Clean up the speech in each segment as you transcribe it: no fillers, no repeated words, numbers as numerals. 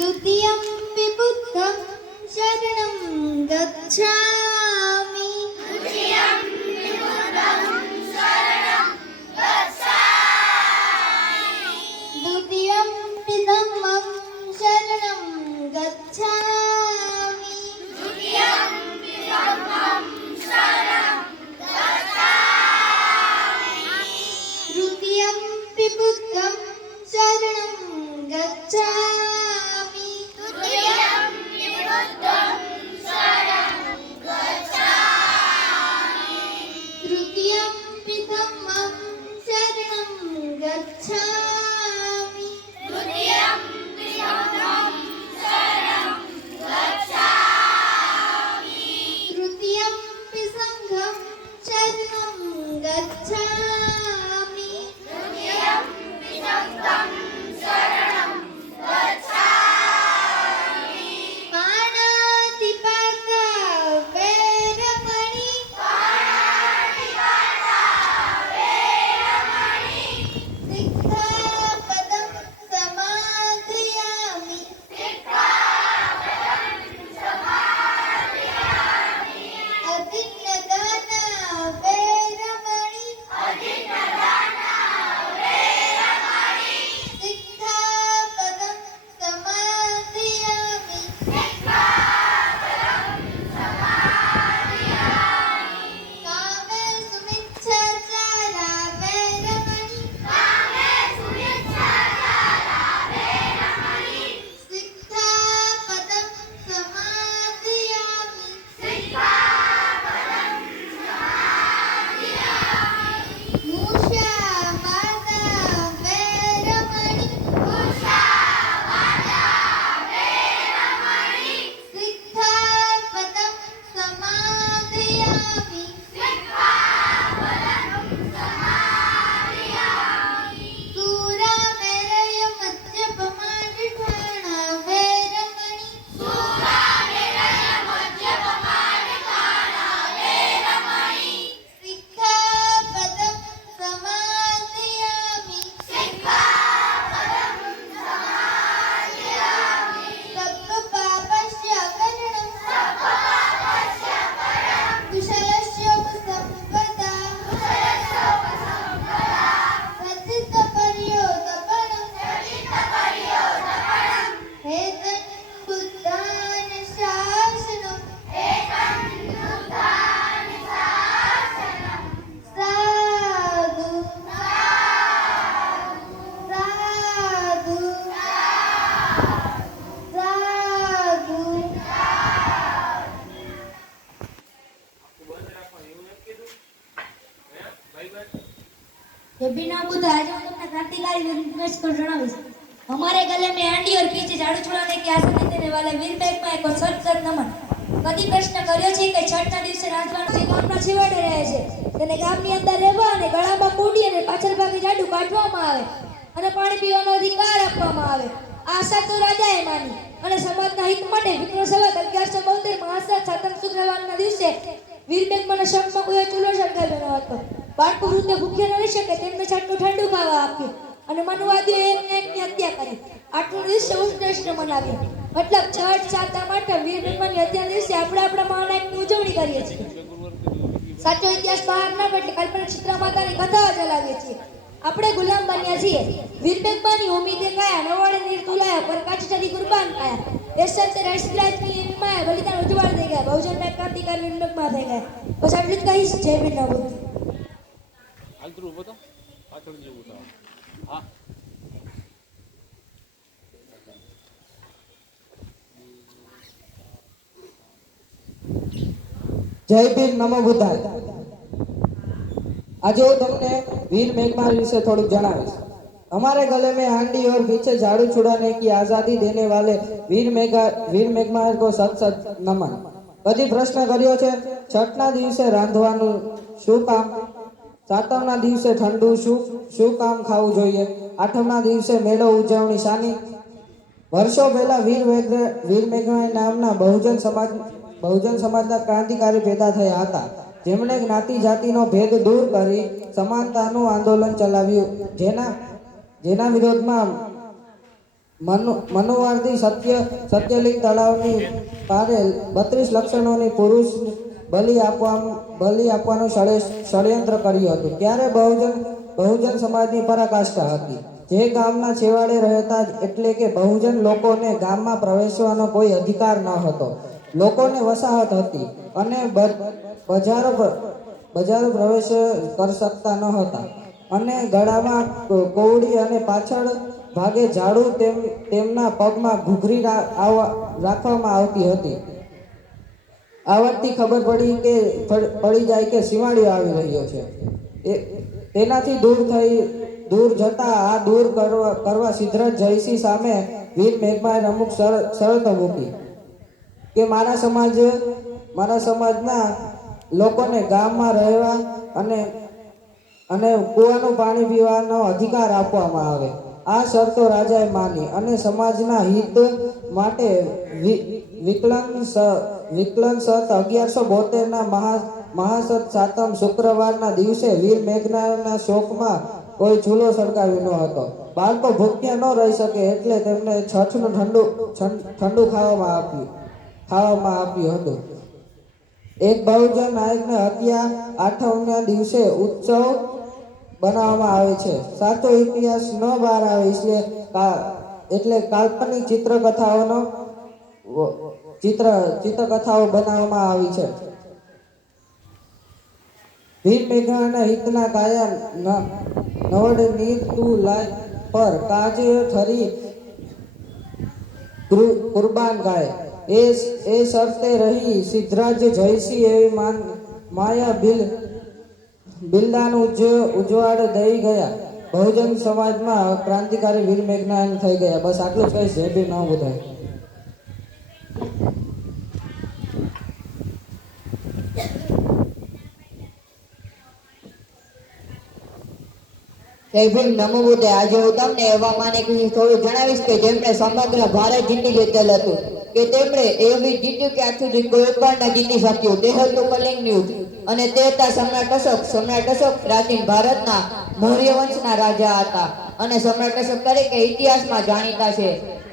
द्वितीयं विबुद्धं शरणं गच्छामि द्वितीयं विबुद्धं शरणं गच्छामि द्वितीयं धम्मं शरणं गच्छामि द्वितीयं धम्मं शरणं गच्छामि तृतीयं बुद्धं शरणं गच्छामि तृतीयं बुद्धं शरणं गच्छामि तृतीयं धम्मं शरणं गच्छामि तृतीयं धम्मं शरणं गच्छामि तृतीयं संघं शरणं गच्छामि तृतीयं संघं शरणं गच्छामि पाणातिपाता वैरमणि सिक्खापदं समादयामि अभिन्नदाना वैरमणि सिक्खापदं समादयामि कामेषु मिच्छाचारा वैरमणि सिक्खापदं समादयामि मूषावादा वैरमणि सिक्खापदं समादयामि सूरामेरय मद्यपमादिठाणा वैरमणि सिक्खापदं समादयामि सब्बपापस्य करणं कुशलस्योपसम्पदा सतितपर्योदपणं हेतन् बुद्धान् शासनं साधु साधु साधु ये बिना बुद्ध आज हम अपना क्रांतिकारी वीर को जनाविश हमारे गले में हांडी और पीछे झाड़ू छुड़ाने की आजादी देने वाले वीर बेगमा को सत सत नमन કદી પ્રશ્ન કર્યો છે કે છઠના દિવસે રાજવાનું જે ગામના છેવાડે રહે છે તેને ગામની અંદર રહેવા અને ગળામાં કુંડી અને પાછળ ભાગે જાડુ કાઢવામાં આવે અને પાણી પીવાનો અધિકાર આપવામાં આવે આ આશા તો રાજાએ માની અને સમાજના હિત માટે વિક્રમ સંવત 1172 માં આશા સાતમ શુક્રવારના દિવસે વીર બેગમાના શબમાં કોઈ ચૂલો સળગાવ્યો હતો બાળકો વૃદ્ધ ભૂખ્યા ન રહી શકે તેમને છઠનું ઠંડુ ખાવા આપ્યું અને મનુવાદીઓ એકને એકની હત્યા કરી આટલું દિવસે ઉષ્ણ મનાવ્યું મતલબ છઠ સાતમ આઠમ વીર બેગમાની હત્યાના દિવસે આપણે આપણા મહાનાયકની ઉજવણી કરીએ છીએ સાચો ઇતિહાસ બહાર ના પડે કાલ્પનિક ચિત્ર માતાની કથાઓ ચલાવીએ છીએ આપણે ગુલામ બન્યા છીએ વીર બેગમાની ઉમ્મીદે કાયા નવાડે નીર તુલાયા પર કાચી કુરબાન કાયા દેશ રાષ્ટ્રરાજની માયા બલિદાન ઉજવાળ થઈ ગયા બહુજનના ક્રાંતિકારી વીર બેગમા થઈ ગયા બસ આટલું જ કહીશ જય વીર નવોદ હાલ તું ઉભો તો પાછળ જેવું તો હા જય ભીમ નમો બુદ્ધાય आज હું તમને वीर मेघमा विषय थोड़ा जनावीश हमारे गले में हांडी और पीछे झाड़ू छुड़ाने की आजादी देने वाले वीर मेघमा को सत सत नमन कदी प्रश्न कर्यो छे छठना दिवसे रांधवानुं शुं काम सातमना दिवसे ठंडू शुं काम खावुं जोईए आठमना दिवसे मेळो उजवणी शानी वर्षों पहला वीर मेघमा नामना बहुजन समाजना क्रांतिकारी पैदा थया हता જેમણે જ્ઞાતિ જાતિનો ભેદ દૂર કરી સમાનતાનું આંદોલન ચલાવ્યું જેના વિરોધમાં મનુવારથી સત્યલિંગ તળાવની પારે 32 લક્ષણોની પુરુષ બલિ આપવાનું ષડયંત્ર કર્યું હતું. ત્યારે બહુજન સમાજની પરાકાષ્ઠા હતી. જે ગામના છેવાડે રહેતા એટલે કે બહુજન લોકોને ગામમાં પ્રવેશવાનો કોઈ અધિકાર ન હતો. લોકોને વસાહત હતી અને બજારો પ્રવેશ કરી શકતા ન હતા અને ગળામાં કોવડી અને પાછળ ભાગે ઝાડુ તેમના પગમાં ઘૂઘરી રાખવામાં આવતી હતી. આવડતી ખબર પડી જાય કે શિવાળીઓ આવી રહ્યો છે. તેનાથી દૂર જતા આ દૂર કરવા સિદ્ધરાજ જયસિંહ સામે વીર મેઘમાએ અમુક શરતો મૂકી કે મારા સમાજના લોકોને ગામમાં રહેવા અને કૂવાનું પાણી પીવાનો અધિકાર આપવામાં આવે. આ શરતો રાજાએ માની અને સમાજના હિત માટે વિકલન સત 1172 મહાસત સાતમ શુક્રવારના દિવસે વીર મેઘનાના શોકમાં કોઈ ચૂલો સળગાવ્યો ન હતો. બાળકો ભૂખ્યા ન રહી શકે એટલે તેમને છઠનું ઠંડુ ખાવામાં આપ્યું હતું. એક બહુજન નાયકને હત્યા આઠમના દિવસે ઉત્સવ બનાવવામાં આવે છે. સાચો ઇતિહાસ ન બહાર આવે એટલે કાલ્પનિક ચિત્રકથાઓ બનાવવામાં આવી છે. વીર મેઘનાના હિતના કાયા નવડે નીર તું લાય પર કાજે ઠરી કુરબાન ગાય. એ શરતે રહી સિદ્ધરાજ જયસિંહ એવી માયા બિલદાનું ઉજવાડ દઈ ગયા. બહુજન સમાજમાં ક્રાંતિકારી વીર મેઘનાયન થઈ ગયા. બસ આટલું જ કહીશ. જય ભીમ. ન બધાય. જય ભીમ. નમો બુદ્ધાય. આજે હું તમને એવા માને થોડું જણાવીશ કે જેમણે સમગ્ર ભારત જીતી લીધેલ હતું, કે તેમણે એવી જીત્યું કે આજ સુધી કોઈ પણ ન જીતી શક્યું. તે હતું કલિંગ યુદ્ધ અને તે હતા સમ્રાટ અશોક. સમ્રાટ અશોક પ્રાચીન ભારતના મૌર્ય વંશના રાજા હતા અને સમ્રાટ અશોક તરીકે ઇતિહાસમાં જાણીતા છે.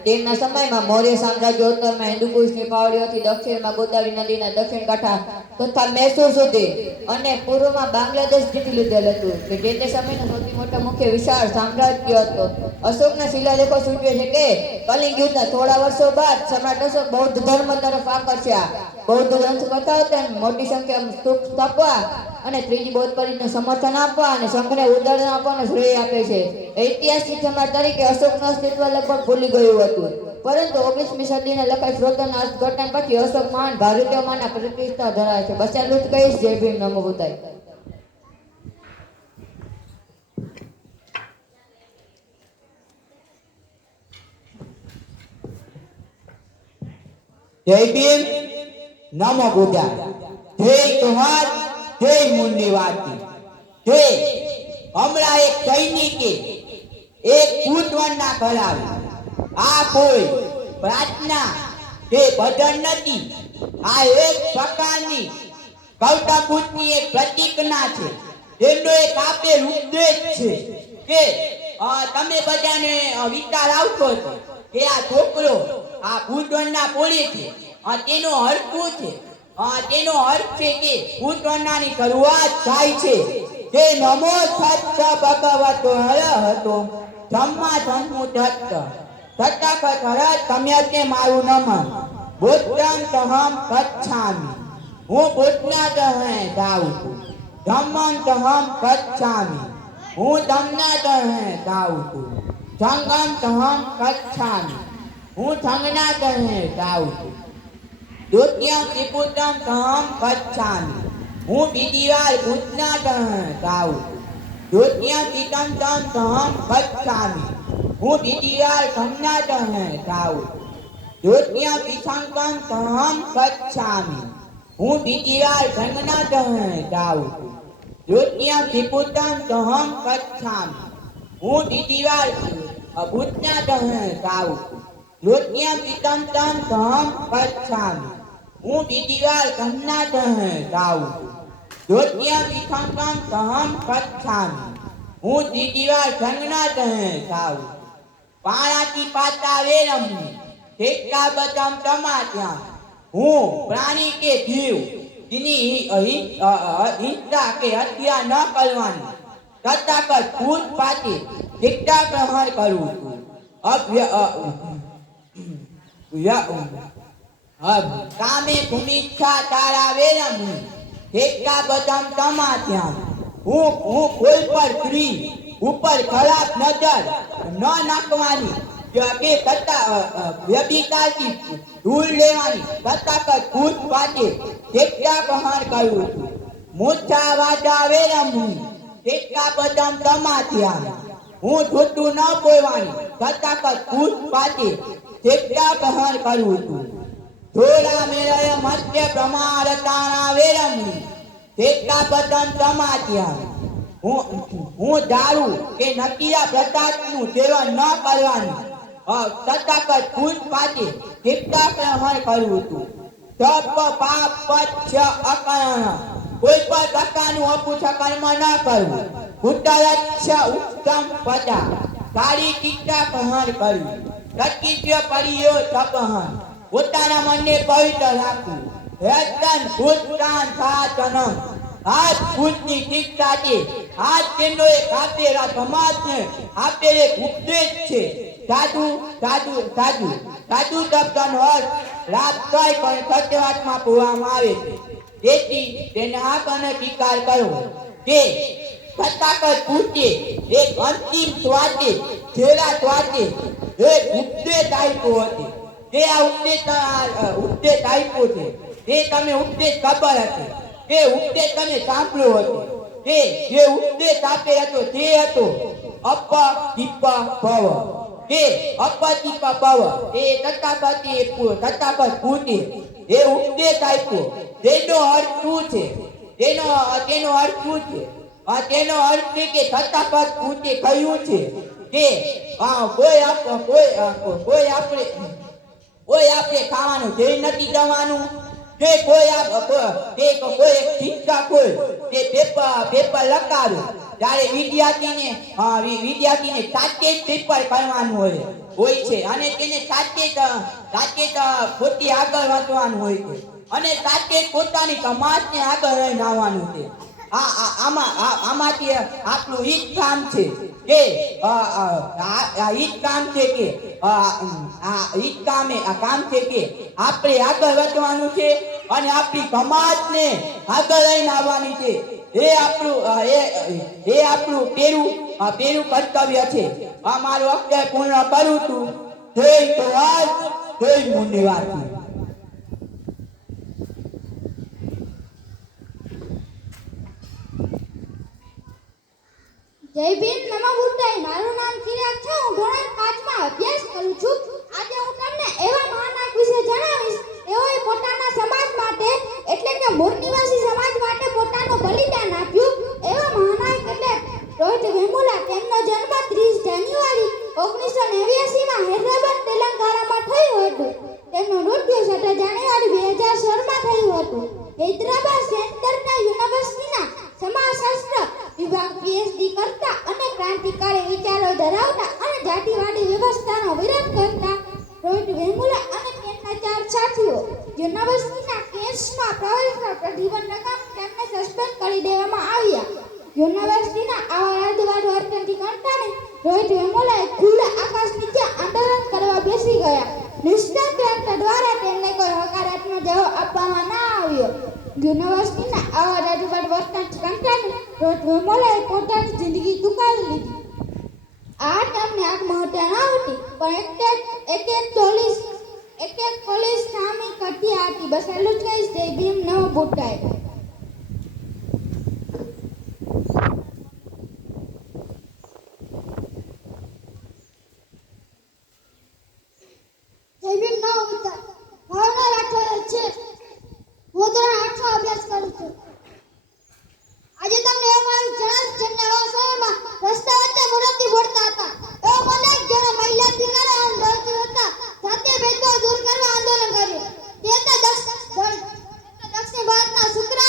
તેમના સમયમાં મૌર્ય સામ્રાજ્ય ઉત્તરમાં હિન્દુકુશની પાવડીઓથી દક્ષિણમાં ગોદાવરી નદીના દક્ષિણ કાંઠા તથા મૈસૂર સુધી અને પૂર્વમાં બાંગ્લાદેશ જીતી લીધેલ હતું, કે જે તે સમયનો સૌથી મોટો મુખ્ય વિશાળ સામ્રાજ્ય હતો. અશોકના શિલાલેખો સૂચવે છે કે કલિંગ યુદ્ધના થોડા વર્ષો બાદ સમ્રાટ અશોક બૌદ્ધ ધર્મ તરફ આકર્ષ્યા. બૌદ્ધ ગ્રંથ કથાઓ તેને મોટી સંખ્યામાં સ્તૂપ સ્થાપવા અને ત્રીજી બૌદ્ધ પરિષદને સમર્થન આપવા અને સંઘને ઉદાહરણ આપવાનો શ્રેય આપે છે. ઐતિહાસિક સમ્રાટ તરીકે અશોકનું અસ્તિત્વ લગભગ ભૂલી ગયું હતું, પરંતુ 19મી સદીના લખાયેલ સ્ત્રોતોના અર્થઘટન પછી અશોક મહાન ભારતીયોમાંના પ્રતિષ્ઠા ધરાવે છે. બસ આટલું જ કહીશ. જય ભીમ. નમો બુદ્ધાય. જય ભીમ. નમો બુદ્ધાય. જય તોહાર. જય મુનિવાતી. જય હમણાં એક સૈનિકે એક કૂટવણના કરાવી. આ કોઈ પ્રાર્થના કે ભજન નથી. આ એક પ્રકારની કૌટબુદ્ધની એક પ્રતિજ્ઞા છે. એનો એક આપેલ ઉપદેશ છે કે તમે બધાને વિચાર આવતો છે કે આ છોકરો આ કૂટવણના પોળે છે. તેનો અર્થ શું છે? તેનો અર્થ છે કે કૂટવણનાની શરૂઆત થાય છે કે નમો સત્ય ભગવતો હરહતો ધમ્મા સંમુદ્ધત્ત તથાગત હરત તમ્યતે મારું નમન બુદ્ધં તહં ગચ્છામિ. હું બુદ્ધના તહે જાઉં છું. ધમ્મં તહં ગચ્છામિ. હું ધમ્મના તહે જાઉં છું. સંઘં તહં ગચ્છામિ. હું સંઘના તહે જાઉં છું. દ્વિતીયં ત્રિપુટં તહં ગચ્છામિ. હું બીજી વાર બુદ્ધના તહે જાઉં છું. દ્વિતીયં ત્રિતમ તહં ગચ્છામિ. હું બીજી વાર સંઘના તહે જાઉં છું. દ્વિતીયં ત્રિસંગમ તહં ગચ્છામિ. હું બીજી વાર સંઘના તહે જાઉં છું. દ્વિતીયં ત્રિપુટં તહં ગચ્છામિ. હું બીજી વાર બુદ્ધના તહે જાઉં છું. દ્વિતીયં ત્રિતમ તહં ગચ્છામિ. હું બીજી વાર સંઘના તહે જાઉં છું. દ્વિતીયં ત્રિસંગમ તહં ગચ્છામિ. હું ત્રીજી વાર સંઘના તહે જાઉં છું. પાણાથી પાતા વેરમની ઠેકા બદામ ટમાટ્યા હું પ્રાણી કે જીવ તેની હિંસા કે હત્યા ન કરવાની તથા ભૂત પાતે ઠેકા પ્રહાર કરવું કામે ભૂમિચ્છા તારા વેરમની ઠેકા બદામ ટમાટ્યા હું કોઈ પર સ્ત્રી ઉપર ખરાબ નજર ન નાખવાની કે વ્યભિચારથી દૂર લેવાની તથા ભૂત પાતે ઠેકા પ્રહાર કરવું મોટા વાજા વેરમની ઠેકા બદામ ટમાટ્યા હું જૂઠું ન બોલવાની તથા ભૂત પાતે ઠેકા પ્રહાર કરવું થોડા મેળય મધ્ય પ્રમાણ તારા વેરમની ઠેકા બદામ ટમાટ્યા હું દારૂ કે નકીરા પ્રસાદનું સેવન ન કરવાનું તથા ભૂત પાતે ઠેકા પ્રહાર કરવું તપ પાપ પચ્છ અકરણ કોઈ પણ પ્રકારનું અપુછ કર્મ ન કરવું કુટરચ્છ ઉત્તમ પદા સારી ટીકા પ્રહાર કરવી પ્રતિજ્ઞ પરિયો તપહન પોતાના મનને પવિત્ર રાખવું હેતન ભૂતકાન સાતનમ આજ ભૂતની શિક્ષાથી આજ તેમનો એક આપેલા સમાજને આપેલ એક ઉપદેશ છે સાધુ સાધુ સાધુ સાધુ શબ્દનો અર્થ લાભ થાય પણ સત્યવાતમાં પૂરવામાં આવે છે તેથી તેને આપણને સ્વીકાર કરવો કે સત્તાકર પૂછે એક અંતિમ સ્વાદે છેલ્લા સ્વાદે એક ઉપદેશ આપ્યો હતો તે આ ઉપદેશ આપ્યો છે તે તમે ઉપદેશ ખબર હતી તે ઉપદેશ તમે સાંભળ્યો હતો તે જે ઉપદેશ આપેલ હતો તે હતો અપ દીપ ભવ તે અપ દીપ ભવ એ તથાગત પૂછે એ ઉપદેશ આપ્યો તેનો અર્થ શું છે તેનો અર્થ શું છે તેનો અર્થ છે કે તથાગત પૂછે કહ્યું છે કે કોઈ આપણે ખાવાનું જઈ નથી જવાનું કે કોઈ શિક્ષક હોય તે પેપર લખાવે ત્યારે વિદ્યાર્થીને સાચે જ પેપર કરવાનું હોય છે અને તેને સાચે જ ખોટી આગળ વધવાનું હોય છે અને સાચે જ પોતાની સમાજને આગળ લઈને આવવાનું છે આમાંથી આપણું ઈ કામ છે કે આપણે આગળ વધવાનું છે અને આપણી સમાજને આગળ લઈને આવવાની છે એ આપણું પેરું કર્તવ્ય છે આ મારું અક્ષર પૂર્ણ કરું છું જય જવાન જય મુનિવાસી જય ભીમ નમો બુદ્ધાય. મારું નામ ચિરાગ છે. હું ધોરણ 5માં અભ્યાસ કરું છું. આજે હું તમને એવા મહાનાયક વિશે જણાવીશ તેઓએ પોતાના સમાજ માટે એટલે કે મૂળ નિવાસી સમાજ માટે પોતાનું બલિદાન આપ્યું. એવા મહાનાયક એટલે રોહિત વેમુલા. તેમનો જન્મ 30 જાન્યુઆરી 1989માં હૈદરાબાદ તેલંગાણામાં થયું હતું. તેમનું મૃત્યુ 17 જાન્યુઆરી 2016માં થયું હતું. હૈદરાબાદ સેન્ટરના યુનિવર્સિટીના સમાજશાસ્ત્ર વિભાગ પીએચડી કરતા અને ક્રાંતિકારી વિચારો ધરાવતા અને જાતિવાદી વ્યવસ્થાનો વિરોધ કરતા રોહિત વેમુલા અને તેમના 4 સાથીઓ યુનિવર્સિટીના કેસમાં પ્રવેશના પ્રતિબંધ લગાવી તેમને સસ્પેન્ડ કરી દેવામાં આવ્યા. યુનિવર્સિટીના આવા રાજવાદ વર્તનથી કંટાળી રોહિત વેમુલાએ ખુલ્લા આકાશ નીચે આંદોલન કરવા બેસી ગયા. નેશનલ ગ્રાન્ટ દ્વારા તેમને કોઈ હકારાત્મક જવાબ આપવામાં ન આવ્યો. યુનિવર્સિટીના આવા રાજવાદ વર્તનથી કંટાળી રોહિત વેમુલાએ પોતાની જિંદગી ટૂંકાવી લીધી. આ તેમને આત્મહત્યા નહોતી પણ એક પોલીસ સામે કરતી હતી. બસ એટલું જ કહીશ. જય ભીમ નમો બુદ્ધાય. જય ભીમ નમો બુદ્ધાય. મારું નામ રાઠોડ છે. હું ધોરણ 8માં અભ્યાસ કરું છું. આજે તમને એવું મારું જણાવીશ જેમના એવા સમયમાં રસ્તા વચ્ચે મૂર્તિ ફોડતા હતા. એવો મને જેણે મહિલા અધિકાર આંદોલન હતા સાથે ભેદભાવ દૂર કરવા આંદોલન કર્યું. તે હતા દક્ષિણ ભારતના શુક્ર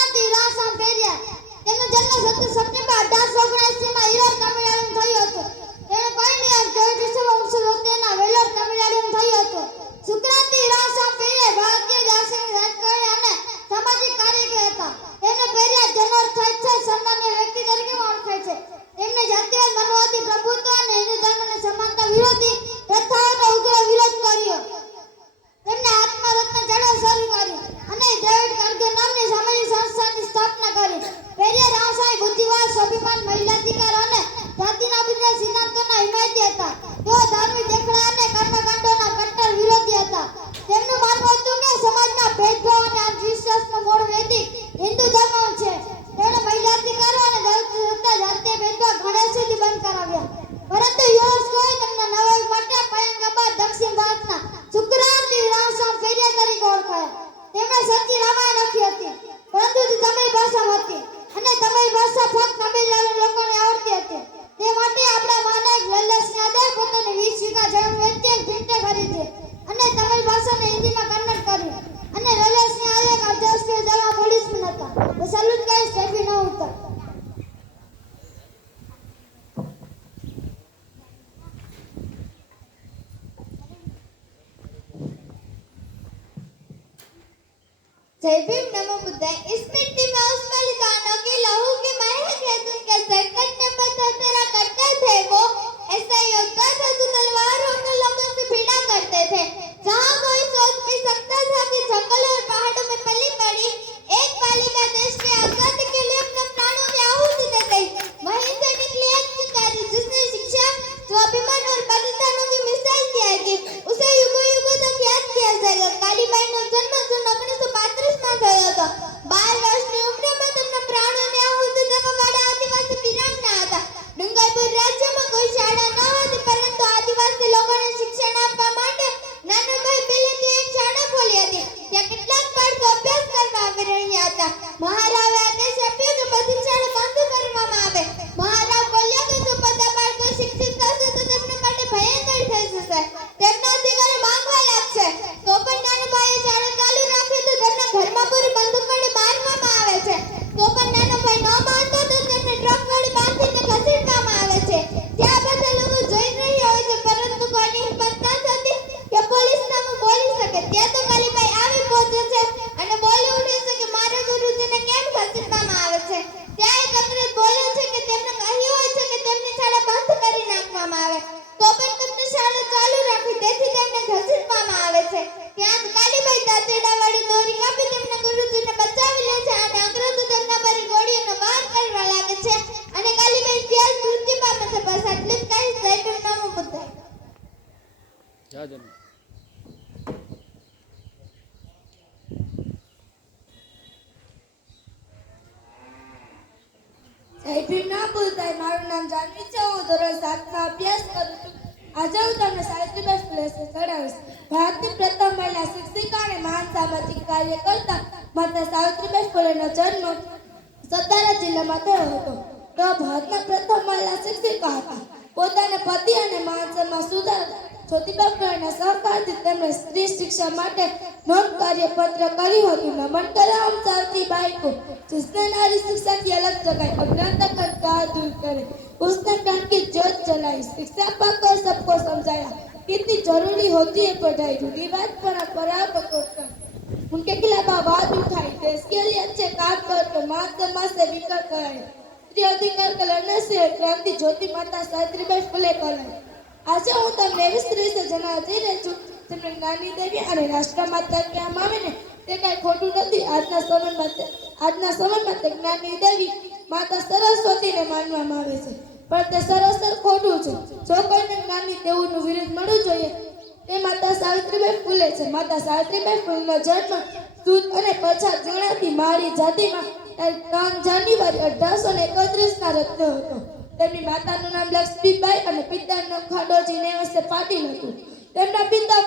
जय भीम नमो बुद्धाय। इस मिट्टी में उस बलिदानों के लहू की महक है, जिनके सर कटने पर तेरा करते थे वो ऐसा योद्धा था जो तलवारों के लोगों से भिड़ा करते थे। जहाँ कोई सोच भी सकता था कि जंगलों और पहाड़ों में पली बड़ी एक बालिका देश की आजादी के लिए अपने प्राणों की आहुति दे गई। वहीं से निकली एक चिंगारी जिसने शिक्षा, स्वाभिमान और बलिदानों की मिसाल दिखाई। उसे युगों युगों तक याद किया जाएगा। कालीबाईનો જન્મ જૂન 1935 માં થયો હતો। 12 વર્ષની ઉંમરમાં તેમના પ્રાણોને આહુતિ દેવાવાળા આદિવાસી વીરાંગના હતા। ડુંગરપુર રાજ્યમાં કોઈ શાળા ન હતી, પરંતુ આદિવાસી લોકોને શિક્ષણ આપવા માટે નાનાભાઈ પહેલેથી એક શાળા ખોલી હતી। ત્યાં કેટલાક બાળકો અભ્યાસ કરવા આવી રહ્યા હતા। મહારાવે આદેશ આપ્યો કે બધી શાળા બંધ કરવામાં આવે। મહારાવ બોલ્યા કે જો બધા બાળકો શિક્ષિત થશે તો તેમને માટે ભયંકર થઈ જશે, તેમના અધિકારો માંગવા લાગશે। તો પણ નાનાભાઈએ શાળા ચાલુ રાખી તો તેમના ઘરમાં પૂરી બંદૂક વડે મારવામાં આવે છે। તો પણ નાનાભાઈ ન માનતો તો તેમને ટ્રક વડે બાંધીને ખસેડવામાં આવે છે। ત્યાં બધા લોકો જોઈ રહ્યા હોય છે, પરંતુ કોઈની હિંમત ન થતી કે પોલીસ નામે બોલી શકે। ત્યાં તો કાલીબાઈ આવી પહોંચે છે અને બોલી ઉઠે છે કે મારા ગુરુજીને કેમ ખસેડવામાં આવે છે। ત્યાં એક અંગ્રેજ બોલે છે કે તેમને કહ્યું હોય છે કે તેમની શાળા બંધ કરી નાખવામાં આવે, તો પણ તેમને શાળા ચાલુ રાખી, તેથી તેમને ખસેડવામાં આવે છે। ત્યાં કાલીબાઈ દાંતરડા વાળી દોરી કાપી તેમના ગુરુજીને બચાવી લે છે અને અંગ્રેજો તેમના પર ગોળીઓનો વાર કરવા લાગે છે અને કાલીબાઈ ત્યાં જ મૃત્યુ પામે છે। બસ આટલું જ કહીશ। જય ભીમ નમો બુદ્ધાય। જા જન જય ભીમ ના બોલતાય। મારું નામ જાનવી છે, હું ધોરણ 7 માં અભ્યાસ કરું છું। આજે હું તમને સાવિત્રીબાઈ ફુલે વિશે જણાવીશ। ભારતની પ્રથમ મહિલા શિક્ષિકા અને મહાન સામાજિક કાર્યકર્તા માતા સાવિત્રીબાઈ ફુલેનો જન્મ સતારા જિલ્લામાં થયો હતો। તેઓ ભારતના પ્રથમ મહિલા શિક્ષિકા હતા। પોતાના પતિ અને મહાન સમાજ સુધારક જ્યોતિબા ફુલેના સહકારથી તેમણે સ્ત્રી શિક્ષા માટે નોંધ કાર્યપત્ર કર્યું હતું। નમન કરે હમ सावित्रीबाई को, जिसने नारी शिक्षा की अलग जगाई, अज्ञानता का अंधकार दूर करे, उसने ज्ञान की ज्योत जलाई, शिक्षा पाकर सबको समझाया, कितनी जरूरी होती है पढ़ाई, रूढ़िवाद परंपरा को तोड़कर उनके खिलाफ आवाज उठाई, देश के लिए अच्छे काम करके मान समाज से विकर कराए, स्त्री अधिकार के लड़ने से क्रांति ज्योति माता सावित्रीबाई फुले कराई। આજે હું તમને એવી સ્ત્રી વિશે જણાવવા જઈ રહી છું જેમને જ્ઞાની દેવી અને રાષ્ટ્રમાતા કહેવામાં આવે ને તે કાંઈ ખોટું નથી। આજના સમયમાં તે જ્ઞાની દેવી માતા સરસ્વતીને માનવામાં આવે છે, પણ તે સરાસર ખોટું છે। જો કોઈને જ્ઞાની દેવીનું વિરુદ્ધ મળવું જોઈએ તે માતા સાવિત્રીબાઈ ફુલે છે। માતા સાવિત્રીબાઈ ફુલેનો જન્મ સુદ અને પછાત ગણાતી મારી જાતિમાં 3 જાન્યુઆરી 1831ના રોજ થયો હતો। તેમની માતાનું નામ લક્ષ્મીબાઈ અને પિતાનું નામ ખાડોજી નેવસે પાટીલ હતું। તેમના પિતા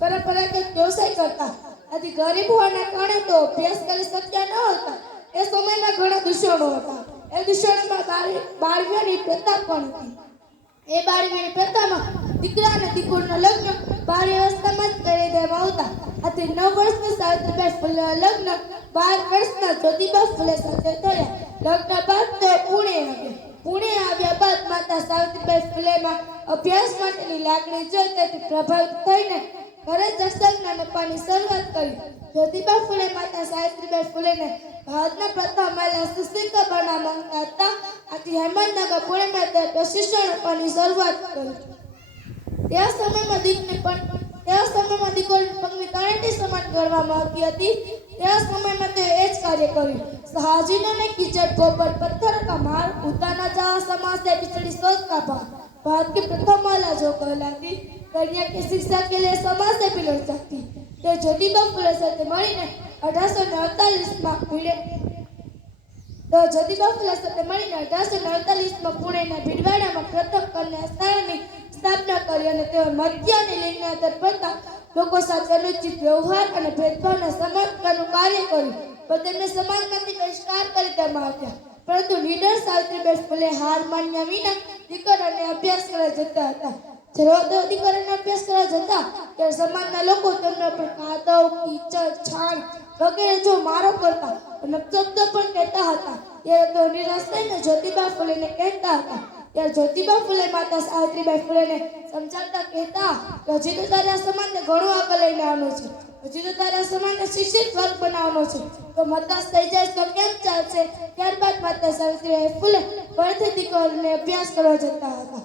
પરંપરાગત વ્યવસાય કરતા, આથી ગરીબ હોવાના કારણે તો અભ્યાસ કરી શક્યા ન હતા। એ સમયમાં ઘણા દૂષણો હતા। એ દૂષણોમાં બાળવિવાહની પ્રથા પણ હતી। એ બાળવિવાહની પ્રથામાં દીકરા અને દીકરીના લગ્ન બાળ વ્યવસ્થામાં જ કરી દેવામાં આવતા। આથી 9 વર્ષની સાવિત્રીબાઈ ફુલેના લગ્ન 12 વર્ષના જ્યોતિબા ફુલે સાથે થયા। લગ્ન બાદ તેઓ પુણે આવ્યા બાદ માતા સાવિત્રીબાઈ ફુલેમાં અભ્યાસ માટેની લાગણી જોઈ તેથી પ્રભાવિત થઈને ઘરે જ અક્ષરજ્ઞાન આપવાની શરૂઆત કરી। જ્યોતિબા ફુલે માતા સાવિત્રીબાઈ ફુલેને ભારતના પ્રથમ મહિલા શિક્ષિકા બનાવવા માંગતા હતા। આથી હેમંતનગર પુણેમાં તે પ્રશિક્ષણ આપવાની શરૂઆત કરી। તે સમયમાં દીકરીની પગની તળેટી સમાન ગણવામાં આવતી હતી। તે સમયમાં તે એ જ કાર્ય કર્યું। शाहजीनों ने कीचड़ गोबर पत्थर का मार उताना जहाँ समाज से पिछड़ी सोच का भार। भारत की प्रथम महिला जो कहलाती कन्या की शिक्षा के लिए समाज से भी लड़ सकती। तो ज्योतिबा फुले સાથે મળીને 1848માં પુણેના ભીલવાડામાં પ્રથમ કન્યા શાળાની સ્થાપના કરી અને તેઓ મધ્ય અને લિંગના આધાર પડતા લોકો સાથે અનુચિત વ્યવહાર અને ભેદભાવને સમાપ્ત કરવાનું કાર્ય કર્યું। પણ તેમને સમાજમાંથી બહિષ્કાર કરી દેવામાં આવ્યા। પરંતુ લીડર સાવિત્રીબાઈ ફુલે હાર માન્યા વિના દીકરીઓને અભ્યાસ કરવા જતા હતા। જ્યારે તેઓ દીકરીઓને અભ્યાસ કરવા જતા ત્યારે સમાજના લોકો તેમના પર કાદવ, કીચડ, છાણ વગેરે જો મારો કરતા અને શબ્દો પણ કહેતા હતા। ત્યારે તેઓ નિરાશ થઈને જ્યોતિબા ફુલેને કહેતા હતા। ત્યારે જ્યોતિબા ફુલે માતા સાવિત્રીબાઈ ફુલેને સમજાવતા કહેતા કે હજી તો તારે આ સમાજને ઘણું આગળ લઈને આવવાનું છે। હજી તો તારા સમાજને શિક્ષિત વર્ગ બનાવવાનો છે. તો મતદાસ થઈ જાય તો કેમ ચાલશે? ત્યારબાદ માતા સાવિત્રીબાઈ ફૂલે ઘરથી કરીને અભ્યાસ કરવા જતા હતા.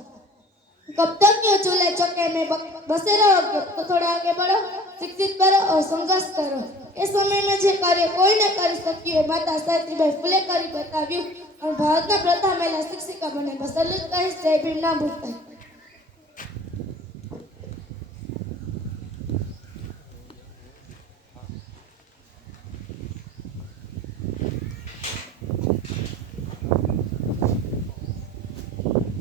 कब तक ये चूल्हे चौके में बसे रहोगे? तो थोड़ा आगे बढ़ो, शिक्षित बनो और संघर्ष करो. इस समय में જે કાર્ય કોઈ ન કરી શક્યું એ માતા સાવિત્રીબાઈ ફૂલે કરી બતાવ્યું અને ભારતના પ્રથમ મહિલા શિક્ષિકા બને. બસ એટલું જ કહીશ. જય ભીમ, ના ભૂલતા.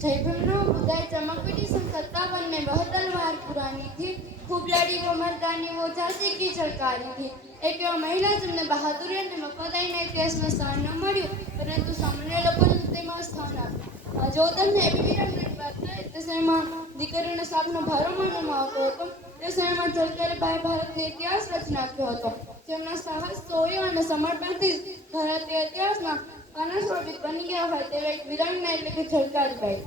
जय भीम बुदाई चमकती सन 57 में 72 बार पुरानी थी. खूब लड़ी वो मर्दानी वो झांसी की झलकारी थी. एक एवा महिला જેમને બહાદુરી અને વફાદારીના ઇતિહાસમાં સ્થાન ન મળ્યું, પરંતુ સામાન્ય લોકોને તેમાં સ્થાન આપ્યું. જો તમને એવી વિરમની વાત કરીએ તે સમયમાં દીકરીઓને સાપનો ભારો માનવામાં આવતો હતો. તે સમયમાં ઝલકારીબાઈ ભારતનો ઇતિહાસ રચી નાખ્યો હતો. જેમના સાહસ, શૌર્ય અને સમર્પણથી ભારતીય ઇતિહાસમાં પાનસ્વરૂપિત બની ગયા હોય તેવા એક વીરાંગના એટલે કે ઝલકારીબાઈ.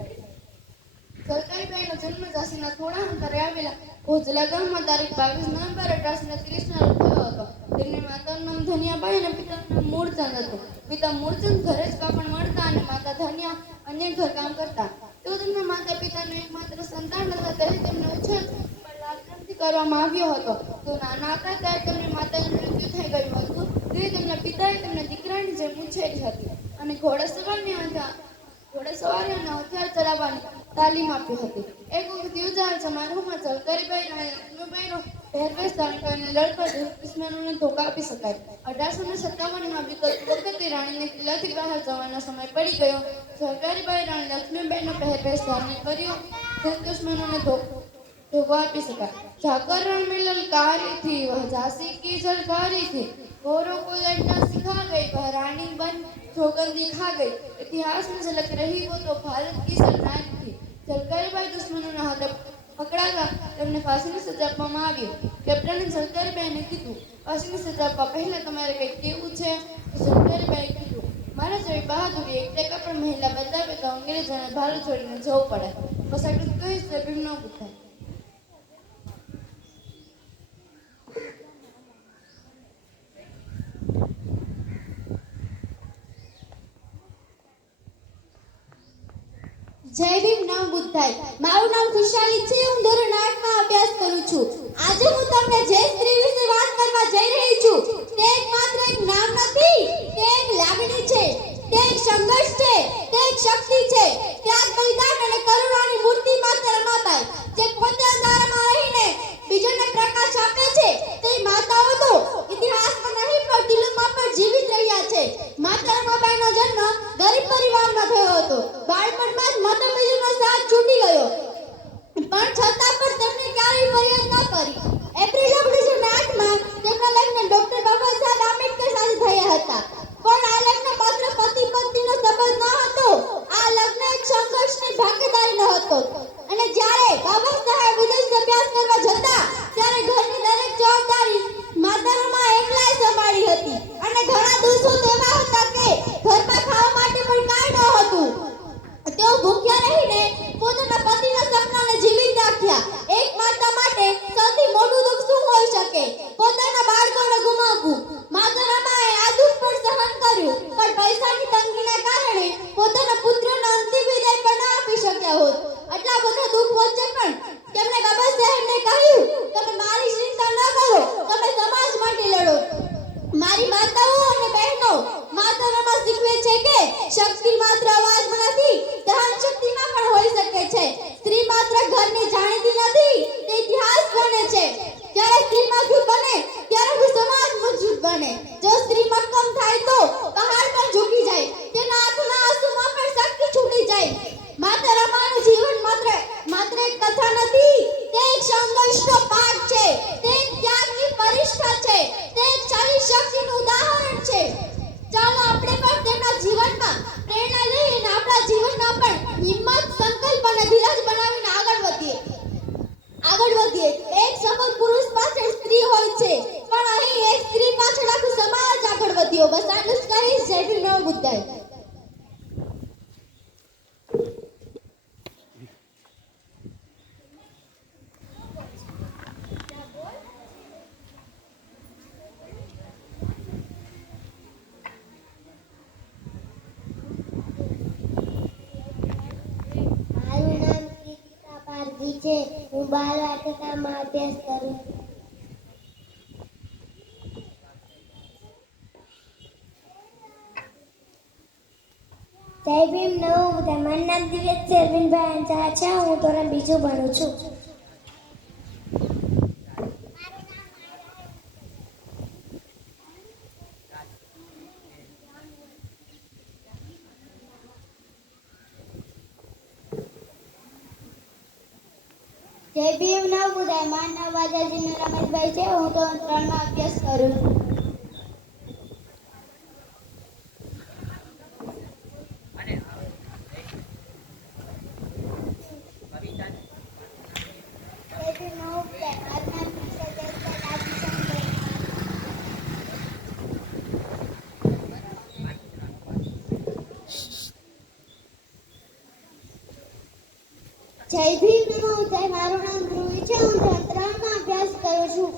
ઝલકારીબાઈનો જન્મ ઝાંસીના થોડા અંતરે આવેલા ભોજલા ગામમાં તારીખ 22 નવેમ્બર 1830ના રોજ થયો હતો. તેમની માતાનું નામ ધનિયાબાઈ અને પિતાનું નામ મૂળચંદ હતું. પિતા મૂળચંદ ઘરે જ કાપડ મળતા અને માતા ધનિયા અન્ય ઘરકામ કરતા. તેઓ તેમના માતા પિતાનું એકમાત્ર સંતાન હતા. તેથી તેમનો ઉછેર લાલચંદથી કરવામાં આવ્યો હતો. તેઓ નાના હતા ત્યારે તેમની માતાનું મૃત્યુ થઈ ગયું હતું. તેથી તેમના પિતાએ તેમને દીકરાની જેમ ઉછેરી હતી અને ઘોડેસવારી અને હથિયાર ચલાવવાની તાલીમ આપી હતી. એક વખત યોજાયેલ સમારોહમાં ઝલકારીબાઈ અને લક્ષ્મીબાઈનો પહેરવેશ ધારણ કરીને લડતા દુશ્મનોને ધોકા આપી શકાય. 1857માં વખતે રાણીને કિલ્લાથી બહાર જવાનો સમય પડી ગયો. ઝલકારીબાઈ રાણી લક્ષ્મીબાઈનો પહેરવેશ ધારણ કર્યો જેથી દુશ્મનોને ધોકો આપી શકાય. जाकर रण में ललकारी थी वह झांसी की झलकारी थी. गोरों को लड़ना सिखा गई वह रानी बन ठोकर दिखा गई. इतिहास में झलक रही वो तो भारत की सरदारी थी. ઝલકારીબાઈ દુશ્મનોના હાથે પકડાતા તેમને ફાંસીની સજા આપવામાં આવી. કેપ્ટને ઝલકારીબાઈને કીધું, ફાંસીની સજા આપવા પહેલા તમારે કંઈક કેવું છે? તો ઝલકારીબાઈએ કીધું, મારા જેવી બહાદુરી એક ટકા પણ મહિલા બતાવે તો અંગ્રેજોને ભારત છોડીને જવું પડે. બસ આટલું જ કહીશ. જય ભીમ, ન પૂછાય. જય ભીમ, નામ બુદ્ધાય. મારું નામ ખુશાલી છે. હું ધોરણ 8 માં અભ્યાસ કરું છું. આજે હું તમને જે સ્ત્રી વિશે વાત કરવા જઈ રહી છું તે માત્ર એક નામ નથી, તે એક લાગણી છે, તે એક સંઘર્ષ છે, તે એક શક્તિ છે. ત્યાગ, બલિદાન અને કરુણાની મૂર્તિ માતા રમાબાઈ, જે પોતે અંધારામાં રહીને બીજાને પ્રકાશ આપે છે. તે માતાઓ તો ઇતિહાસમાં નહીં પણ દિલોમાં પણ જીવિત રહ્યા છે. માતા રમાબાઈનો જન્મ ગરીબ પરિવારમાં થયો હતો. બાળપણમાં જ માતા પિતાનો સાથ છૂટી ગયો, પણ છતાં પણ તેમણે ક્યારેય ફરિયાદ ન કરી. એપ્રિલ 1908માં તેમના લગ્ન ડોક્ટર બાબા સાહેબ આંબેડકર સાથે થયા હતા. પણ આ લગ્ન માત્ર પતિ પત્નીનો સંબંધ ન હતો. આ લગ્ન એક સંઘર્ષની ભાગીદારીનો હતો. અને જ્યારે બાબા સાહેબ વિદેશ અભ્યાસ કરવા જતા ત્યારે ઘરની દરેક જવાબદારી માતા રમા એકલાએ સંભાળી હતી. અને ઘણા દિવસો એવા હતા કે ઘરમાં ખાવા માટે પણ કાંઈ ન હતું. તેઓ ભૂખ્યા રહીને પોતાના પતિના સપનાને જીવિત રાખ્યા. એક માતા માટે સૌથી મોટું દુઃખ શું હોઈ શકે? પોતાના બાળકોને ગુમાવવું. માતા રમાએ આ દુઃખ પણ સહન કર્યું, પણ પૈસાની તંગીના કારણે પોતાના પુત્રોને અંતિમ વિદાય પણ ન આપી શક્યા હોત. આટલા બધા દુઃખ વચ્ચે પણ તેમણે બાબા સાહેબને કહ્યું, તમે મારી ચિંતા ન કરો, તમે સમાજ માટે લડો. મારી માતાઓ અને બહેનો, માતા રમા શીખવે છે કે શક્તિ માત્ર અવાજમાં નથી, સહન શક્તિમાં પણ હોઈ શકે છે. સ્ત્રી માત્ર ઘરની જાણીતી નથી, તે ઇતિહાસ બને છે. જ્યારે સ્ત્રી મજબૂત બને ત્યારે સમાજ મજબૂત બને. જો સ્ત્રી મક્કમ થાય તો પહાડ પણ ઝૂકી જાય, તેના આંખના આંસુમાં પણ શક્તિ છૂટી જાય. માતા રમાનું જીવન માત્ર એક કથા નથી, તે એક સંઘર્ષનો પાઠ છે, તે એક ત્યાગની પરીક્ષા છે, તે એક શારીરિક શક્તિનું ઉદાહરણ છે. ચાલો આપણે પણ તેમના જીવનમાં પ્રેરણા લઈને આપણા જીવનમાં પણ હિંમત, સંકલ્પ અને ધીરજ બનાવીને આગળ વધીએ. એક સફળ પુરુષ પાછળ સ્ત્રી હોય છે, પણ અહીં એક સ્ત્રી પાછળ આખું સમાજ બાળ વાટિકામાં અભ્યાસ કરું છું. જય ભીમ નવું બધા. મારું નામ દિવ્ય છે, અરવિંદભાઈ અંચારા છે. હું ધોરણ બીજું ભણું છું. જય ભીમ નવ બધા. મારું નામ વાજાજીનું રમેશભાઈ છે. હું ધોરણ 3 માં અભ્યાસ કરું છું. જય ભીમ નવ બધા. મારું નામ કિશોર જયસ્વાલ આદિશંકર. જય ભીમ નમો બુદ્ધાય. મારું નામ ધ્રુવી છે. હું ધોરણ 3 માં અભ્યાસ કરું છું.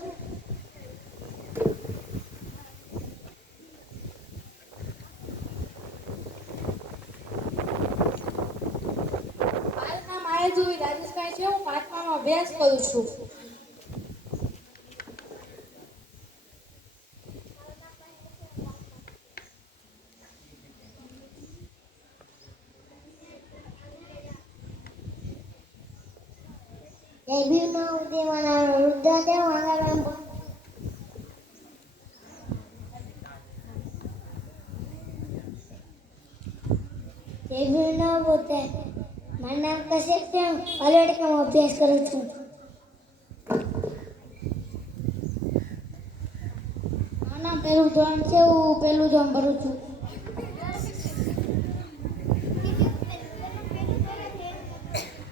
મારું નામ આયજુવી રાજેશભાઈ છે. હું 5મા અભ્યાસ કરું છું. જય ભીમ નમો બુદ્ધાય. મારું નામ રુદ્ર છે. હું આંગણવાડીમાં ભણું છું. જય ભીમ નમો બુદ્ધાય. મારું નામ કશ્યપ છે. હું બાલવાટિકામાં અભ્યાસ કરું છું. મારું નામ પહેલું ધોરણ છે. હું પહેલું ધોરણ ભણું છું.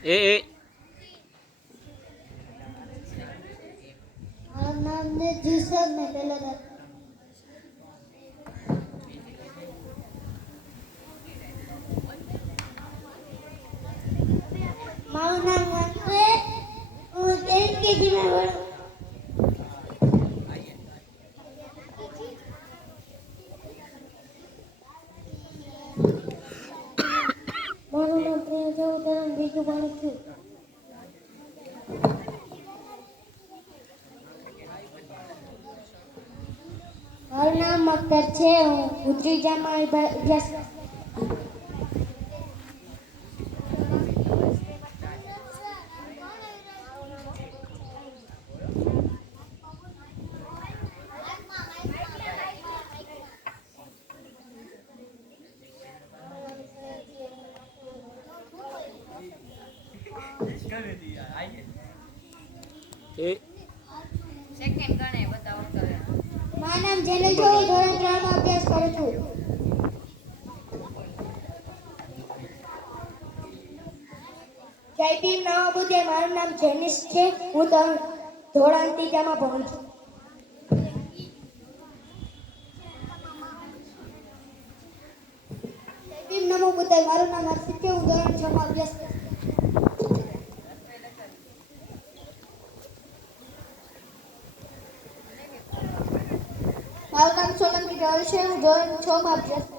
એ મારું નામ ને જીસદ ને પહેલો ધોરણ. મારું નામ વંશુ છે. હું 10 કેજીમાં ભણું. મારું નામ પ્રિય છે. હું ધોરણ બીજું ભણું છું. મારું નામ અખ્તર છે. હું ત્રીજામાં અભ્યાસ કરું છું. એ મારું નામ જેનિલ છે. હું ધોરણ 3 માં અભ્યાસ કરું છું. જય ભીમ નમો બુદ્ધાય. મારું નામ જેનિશ છે. હું ધોરણ 3 માં ભણું છું. જય ભીમ નમો બુદ્ધાય. મારું નામ હર્ષિત છે. હું ધોરણ 6 માં અભ્યાસ કરું છું. મારું નામ સોલંકી જળ છે. હું ધોરણ 6 માં અભ્યાસ કરું છું.